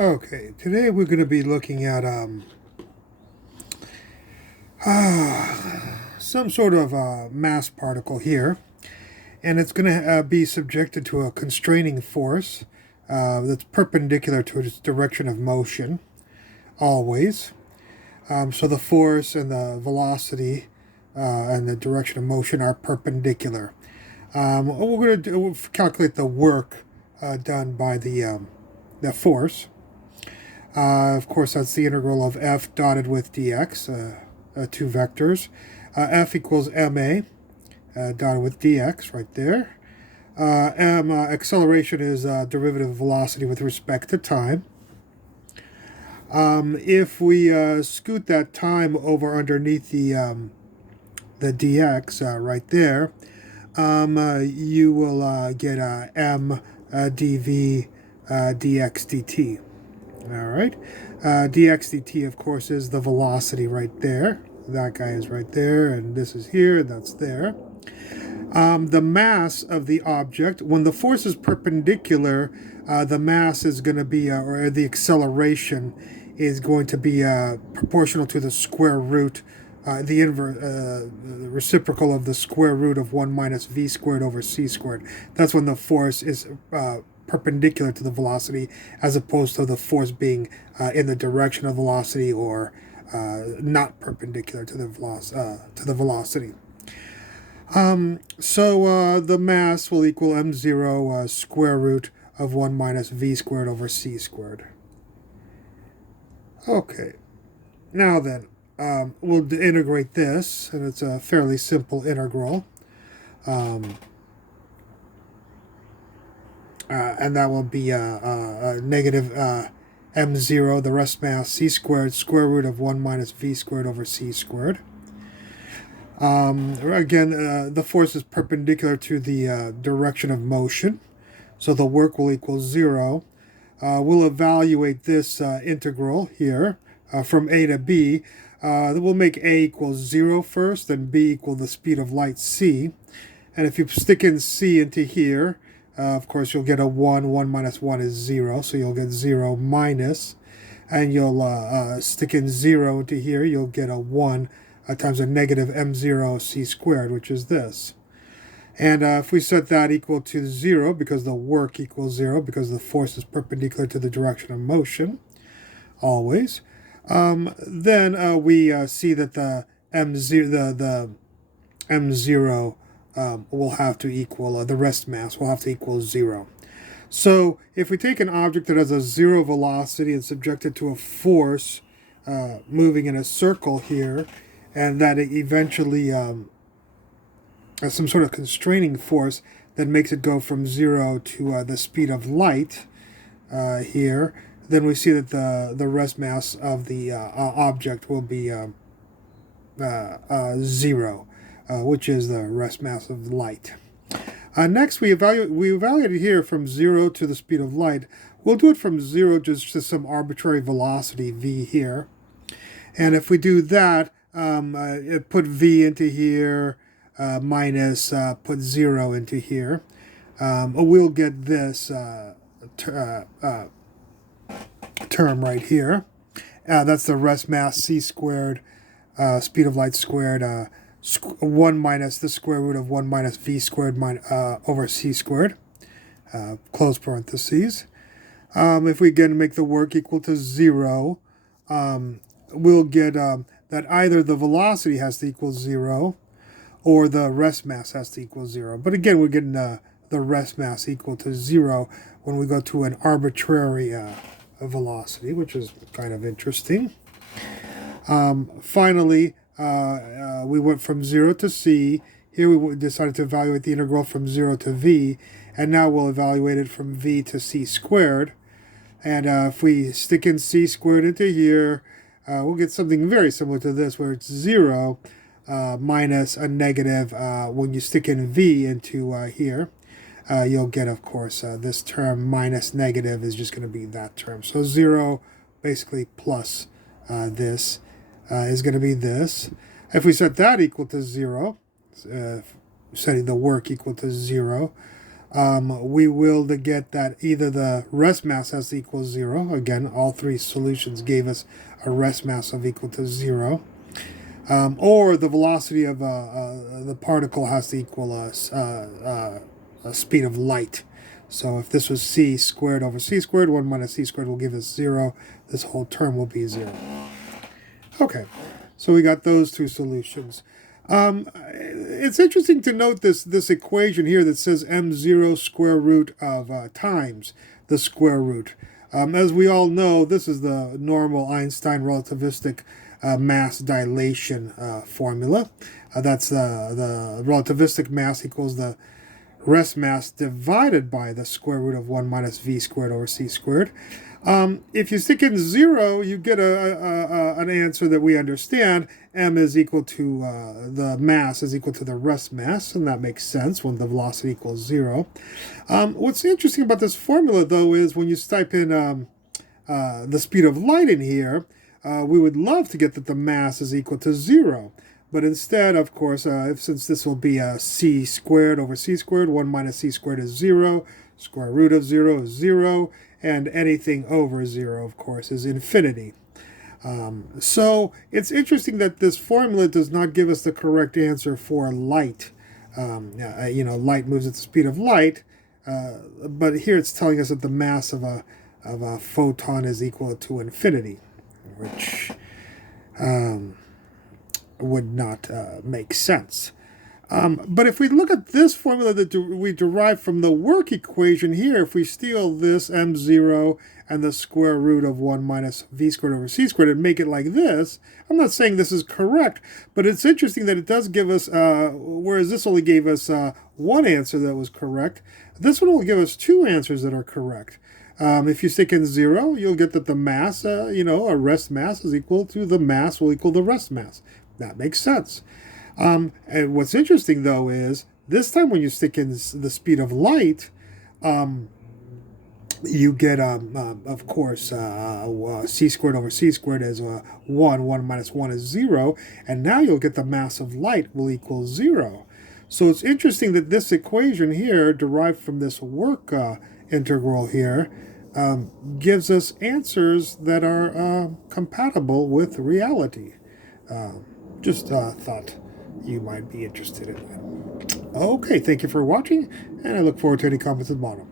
Okay, today we're going to be looking at some sort of mass particle here, and it's going to be subjected to a constraining force that's perpendicular to its direction of motion, always. So the force and the velocity and the direction of motion are perpendicular. What we're going to do, we'll calculate the work done by the force. Of course, that's the integral of f dotted with dx, two vectors. F equals ma dotted with dx right there. Acceleration is derivative of velocity with respect to time. If we scoot that time over underneath the dx right there, you will get m dv dx dt. All right. Dx dt, of course, is the velocity right there. That guy is right there, and this is here, and that's there. The mass of the object, when the force is perpendicular, the mass is going to be, or the acceleration is going to be proportional to the square root, the reciprocal of the square root of 1 minus v squared over c squared. That's when the force is perpendicular to the velocity, as opposed to the force being in the direction of velocity or not perpendicular to the velocity. So the mass will equal m0 square root of 1 minus v squared over c squared. Okay, now then, we'll integrate this, and it's a fairly simple integral. And that will be negative m0, the rest mass, c squared, square root of 1 minus v squared over c squared. Again, the force is perpendicular to the direction of motion, so the work will equal 0. We'll evaluate this integral here from a to b. We'll make a equals 0 first, then b equal the speed of light c. And if you stick in c into here, of course, you'll get a 1. 1 minus 1 is 0, so you'll get 0 minus. And you'll stick in 0 into here, you'll get a 1 times a negative m0 c squared, which is this. And if we set that equal to 0, because the work equals 0, because the force is perpendicular to the direction of motion, always, then we see that the m0 will have to equal, the rest mass will have to equal 0. So if we take an object that has a 0 velocity and subject it to a force moving in a circle here, and that it eventually has some sort of constraining force that makes it go from 0 to the speed of light here, then we see that the rest mass of the object will be 0, which is the rest mass of light. Next, we evaluated here from 0 to the speed of light. We'll do it from 0 just to some arbitrary velocity v here. And if we do that, put v into here, minus put 0 into here, we'll get this term right here. That's the rest mass c squared, speed of light squared, 1 minus the square root of 1 minus v squared over c squared, close parentheses. If we again make the work equal to 0, we'll get that either the velocity has to equal 0 or the rest mass has to equal 0. But again, we're getting the rest mass equal to 0 when we go to an arbitrary velocity, which is kind of interesting. Finally, we went from 0 to c. Here we decided to evaluate the integral from 0 to v, and now we'll evaluate it from v to c squared. And if we stick in c squared into here, we'll get something very similar to this, where it's 0 minus a negative. When you stick in v into here, you'll get, of course, this term minus negative is just going to be that term. So 0 basically plus this is going to be this. If we set that equal to 0, setting the work equal to 0, we will get that either the rest mass has to equal 0. Again, all three solutions gave us a rest mass of equal to 0. Or the velocity of the particle has to equal a speed of light. So if this was c squared over c squared, 1 minus c squared will give us 0. This whole term will be 0. Okay, so we got those two solutions. It's interesting to note this equation here that says m0 square root of times the square root. As we all know, this is the normal Einstein relativistic mass dilation formula. That's the relativistic mass equals the rest mass divided by the square root of 1 minus v squared over c squared. If you stick in 0, you get an answer that we understand. M is equal to the mass is equal to the rest mass, and that makes sense when the velocity equals 0. What's interesting about this formula, though, is when you type in the speed of light in here, we would love to get that the mass is equal to 0. But instead, of course, since this will be c squared over c squared, 1 minus c squared is 0, square root of 0 is 0, and anything over 0, of course, is infinity. So it's interesting that this formula does not give us the correct answer for light. Light moves at the speed of light, but here it's telling us that the mass of a photon is equal to infinity, which would not make sense. But if we look at this formula that we derive from the work equation here, if we steal this m0 and the square root of 1 minus v squared over c squared and make it like this, I'm not saying this is correct, but it's interesting that it does give us, whereas this only gave us one answer that was correct, this one will give us two answers that are correct. If you stick in 0, you'll get that the mass, a rest mass is equal to the mass will equal the rest mass. That makes sense. And what's interesting, though, is this time when you stick in the speed of light, you get, of course, c squared over c squared is 1. 1 minus 1 is 0. And now you'll get the mass of light will equal 0. So it's interesting that this equation here, derived from this work integral here, gives us answers that are compatible with reality. Just thought you might be interested in that. Okay, thank you for watching, and I look forward to any comments at the bottom.